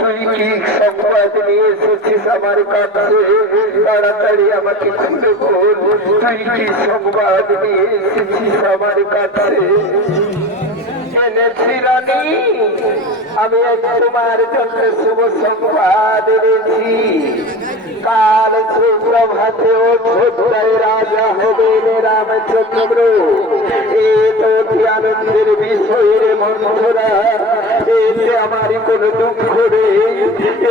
তুই কি সংবাদ নিয়ে এসেছিস আমার কাছে? তাড়াতাড়ি আমাকে খুলে বল, তুই কি সংবাদ নিয়ে এসেছিস আমার কাছে? এনেছি রানী, আমি তোমার জন্য শুভ সংবাদ এনেছি। কাল সুপ্রভাতে অযোধ্যায় রাজা হবেন রামচন্দ্র। এ তো আনন্দের বিষয় রে মন্থরা, এতে আমার কোন দুঃখ নেই।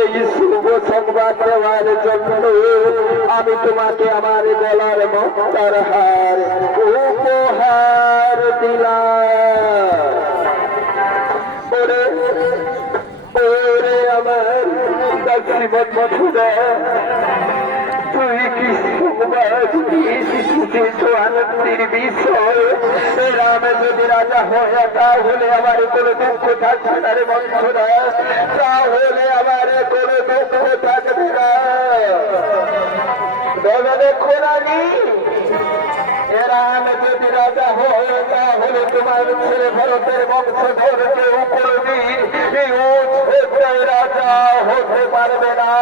এই শুভ সংবাদ দেওয়ার জন্য আমি তোমাকে আমার গলার মমতার হার উপহার দিলাম। ওরে আমার দাসী মথুরা, তুই কি সংবাদ দিয়েছিস? আনন্দের বিষয়। রাম যদি রাজা হয় তাহলে আমার কোন দুঃখ থাকবে না রে মথুরা, তাহলে আমার কোন দুঃখ থাকবে না। দেখো রানী, রাম যদি রাজা হয় তাহলে তোমার ছেলে ভরতের বংশধর কেউ কোনদিন রাজা হতে পারবে না।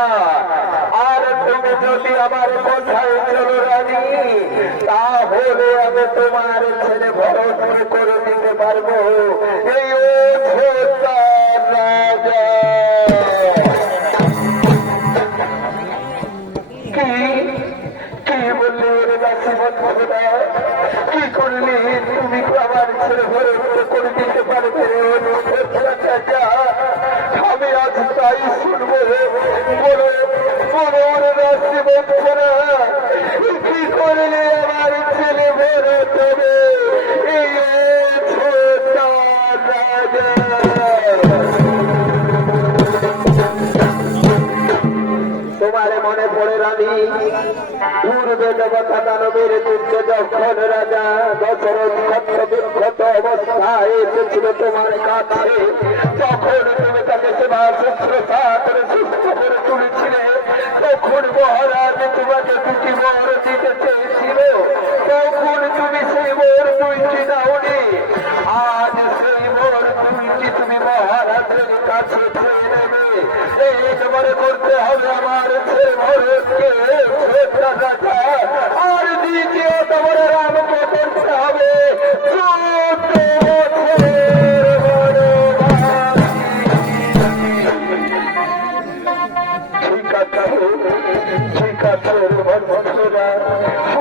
আর তুমি যদি আমার কথায় চলো রানী, তাহলে আমি তোমার ছেলে ভরতকে করে দিতে পারবো এই অযোধ্যার রাজা। কি বললি ওরে দাসী বন্ধুরা, কি করলি? তুমি আমার ছেলে ভরতকে করে দিতে পারবে? আমি আজ তাই শুনবো। দাসী বন্ধুরা, কি করলে আমার ছেলে ভরত হবে এই অযোধ্যার রাজা? তোমার মনে পড়ে রানী, পূর্বে দেবতা দানবের যুদ্ধে যখন রাজা দশরথ ক্ষত অবস্থায় এসেছিল তোমার কাছে, তখন তুমি তাকে সেবা শুশ্রূষা করে সুস্থ করে তুলেছিলে। তখন মহারাজ তোমাকে দুটি বর দিতে চেয়েছিল, তখন তুমি সেই বর দুইটি দাওনি। আজ সেই বর দুইটি তুমি মহারাজের কাছে ছেড়ে নেবে একবারে করতে হবে আমার ছেলে ভরতকে রাজা আর দ্বিতীয় তোমার রামকে করতে হবে ঠিক আছে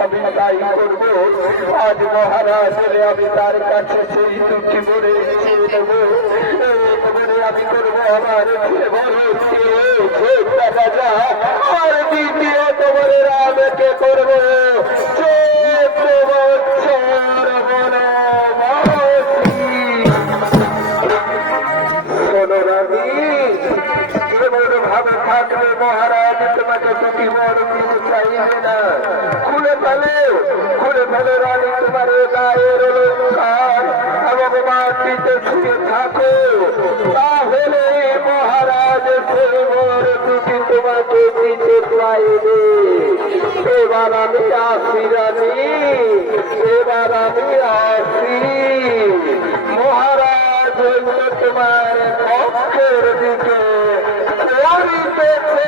আমি তাই করবো আজ মহারাজ আমি তার কাছে সেই দুটি বলে নেবো আমি করবো আমার রাজা আর দ্বিতীয় তোমার রামকে করবো 14 বছর বনবাসী এমন ভাবে থাকলে মহারাজ তোমাকে দুটি বড় কিছু চাইবে না খুলে ফেলে রানী তোমার গায়ের অলঙ্কার এবং মাটিতে শুয়ে থাকো তাহলে মহারাজ সেই বড় দুটি তোমাকে দিতে চাইবে এবার আমি আসি রানী এবার আমি আসি মহারাজ তোমার পক্ষের দিকে করিতেছে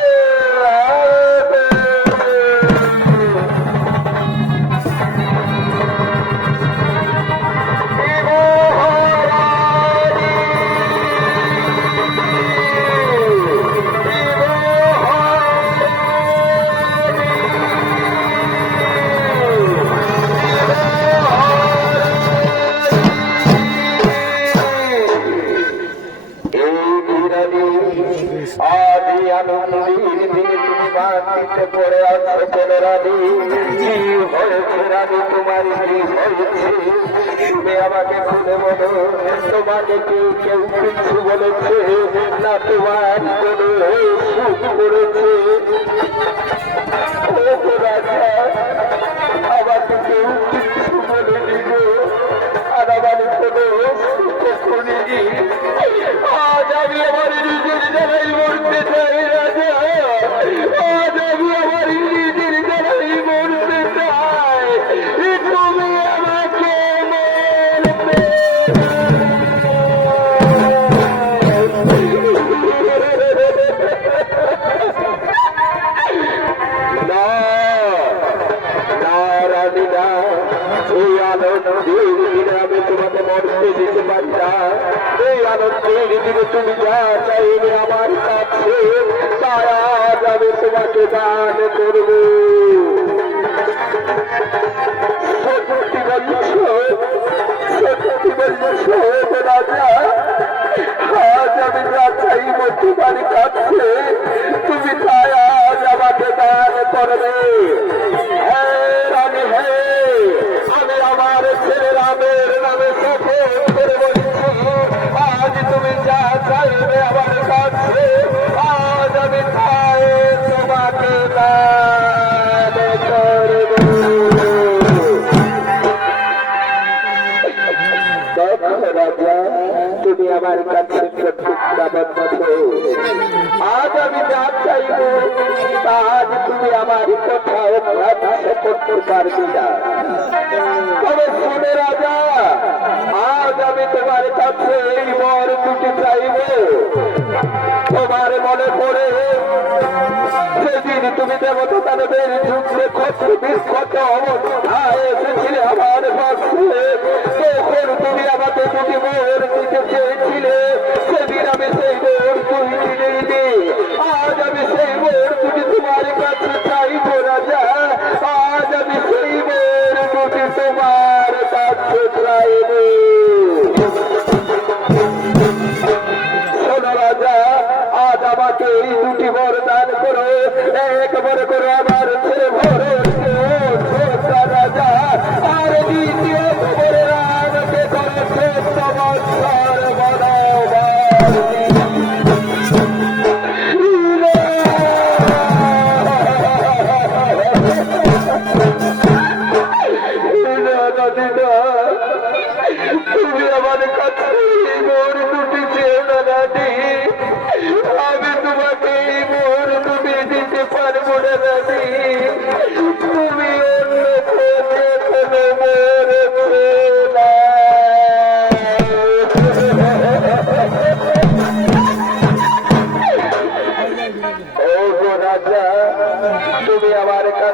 পড়ে আছে চলে রানী কি হয়েছে রানী তোমার কি হয়েছে তুমি আমাকে খুলে বলো তোমাকে কেউ কিছু বলেছে না তোমার কোনো সুখ করেছে রাজা আমাকে কেউ কিছু বলে দিব আর আমার কোনো সুখ করিনি আজ আমি আমার নিজের জায়গায় মরতে চাই রাজা আজ আমি আমার নিজের জায়গায় মরতে চাই তুমি আমাকে আমি তোমাকে মরতে দিতে পারি না এই আনন্দের দিনে তুমি যা চাইবে আমার কাছে তাই আজ আমি তোমাকে দান করব সত্যি বলছো রাজা আজ আমি যা চাইব তোমার কাছে তুমি তাই আজ আমাকে দান করবে আমি আমার ছেলে রামের নামে শপথ করে বলছি আজ তুমি যা চাইবে আমার কাছে আজ আমি তাই তোমাকে দান করব রাজা তুমি আমার কাছে আজ আমি যা চাইব তা আজ তুমি আমার কোথাও করতে পারবি না তবে শুনে রাজা আজ আমি তোমার কাছে এই বর দুটি চাইব তোমার মনে পড়ে সেদিন তুমি দেবতা তাদের যুদ্ধে বিক্ষত অবস্থায় এসেছিলে আমার পাশে তখন তুমি আমাকে দুটি বর দিতে চেয়েছিলে সেদিন আমি সেই বর তুই দিলে আজ আমি সেই বর দুটি তোমার কাছে চাইব রাজা আজ আমি সেই বর দুটি তোমার কাছে চাইব শোনো রাজা আজ আমাকে এই দুটি বর দান করো এক বর করো আমার ছেলে ভরতকে রাজা আর দ্বিতীয় বর রামকে করো 14 বছর তুমি আমার কাছে মোর দুটি চেয়ে না রানী আমি তোমাকে মোর দুটি দিতে পারবো না রানী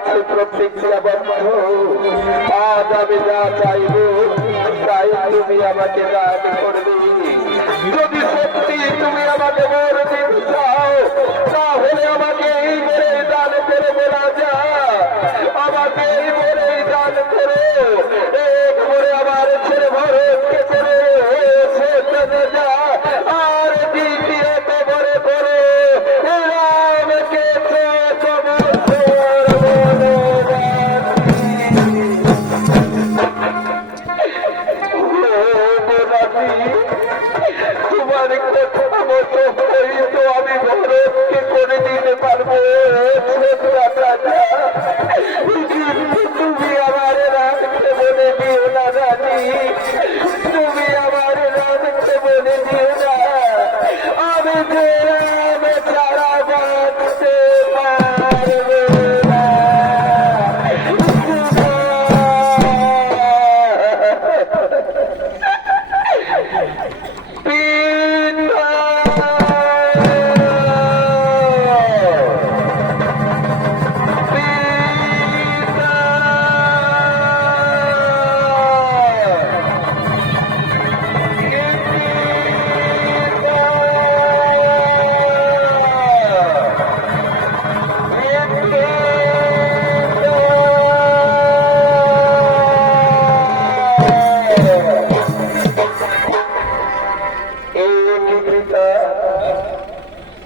কাছে প্রতিজ্ঞাবদ্ধ, আজ আমি যা চাইব তাই তুমি আমাকে দান করবে। যদি সত্যি তুমি আমাকে বর দিতে চাও তাহলে আমাকে এই বলে দান করে বলা যা, আমাকে এই বলে দান করো। এক করে আমার ছেলে ভরতকে করে চলে যা, আর দ্বিতীয়ত বলে করো রামকে তোমার কথা মতো হয়তো আমি ভরতকে করে দিতে পারবো। তুমি আমার রাখতে বলে দিও না রানী, তুমি আমার রাখতে বলে দিও না। আমি যে রামে ছাড়া বাঁচতে পারবো না।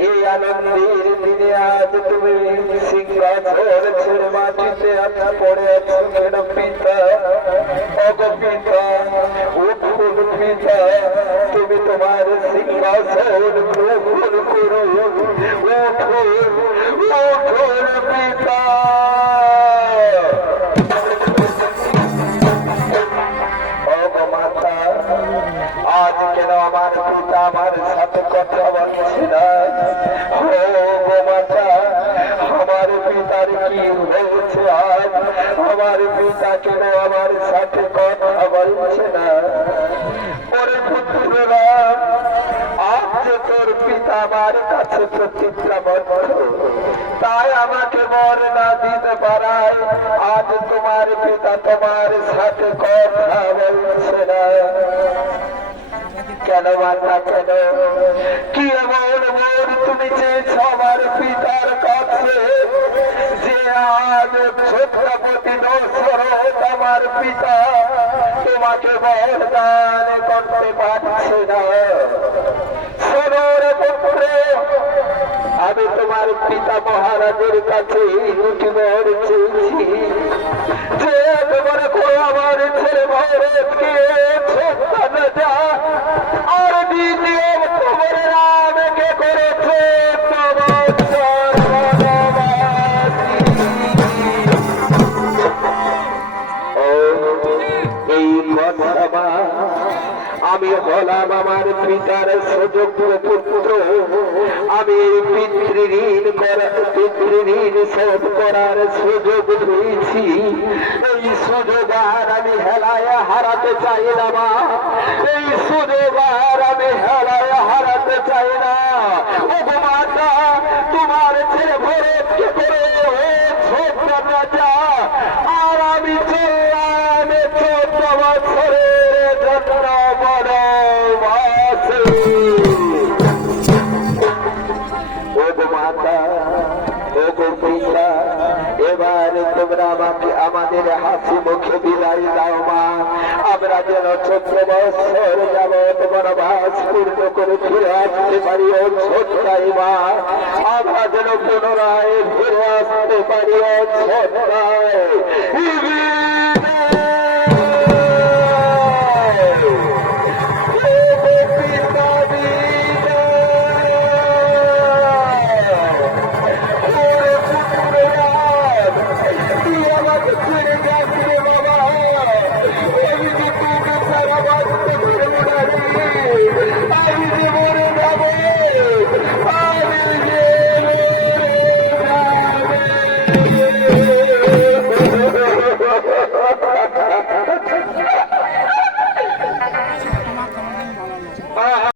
এই আনন্দের দিনে আজ তুমি সিংহাসন ছেড়ে মাটিতে পড়ে আছো কেন পিতা? অগ পিতা, উঠুন পিতা, তুমি তোমার সিংহাসন গ্রহণ করো। উঠুন পিতা। আজ কেন আমার পিতা আমার সাথে কথা বলছে না? ও মাতা, আমার পিতার কি হয়েছে আজ? আমার পিতা কেন আমার সাথে কথা বলছে না? ওরে পুত্ররা, আজ যে তোর পিতা আমার কাছে প্রতিজ্ঞাবদ্ধ, তাই আমাকে বর না দিতে পারায় আজ তোমার পিতা তোমার সাথে কথা বলছে না। কেন মাতা, কেন? কি এমন বর তুমি চেয়েছ আমার পিতার কাছে যে আজ ছত্রপতি দশরথ আমার পিতা তোমাকে বরদান করতে পারছে না? শোনো পুত্র, আমি তোমার পিতা মহারাজের কাছে দুটি বর চেয়েছি যে তোমার আমার ছেলে ভরতকে সন্তান যা, আর দ্বিতীয় তোমার রামকে করেছে এই কথা আমি হলাম আমার পিতার সুযোগ্য পুত্র। আমি পিতৃঋণ শোধ করার সুযোগ পেয়েছি। এই সুযোগ আর আমি হেলায় হারাতে চাই না মা, এই সুযোগ আর আমি হেলায় হারাতে চাই না। ও মাতা, তোমার ছেলে ভরতকে করে ছোট রাজা, আর আমি চললাম 14 বছরের জন্য বনবাসে। ও মাতা, ও পিতা, এবার তোমরা আমাকে আমাদের হাসি মুখে বিদায় দাও মা। আমরা যেন 14 বছর যাবৎ বনবাস পূর্ণ করে ফিরে আসতে পারি। ও ছোট্টাই মা, আমরা যেন পুনরায় ফিরে আসতে পারি। ও ছোট্টাই,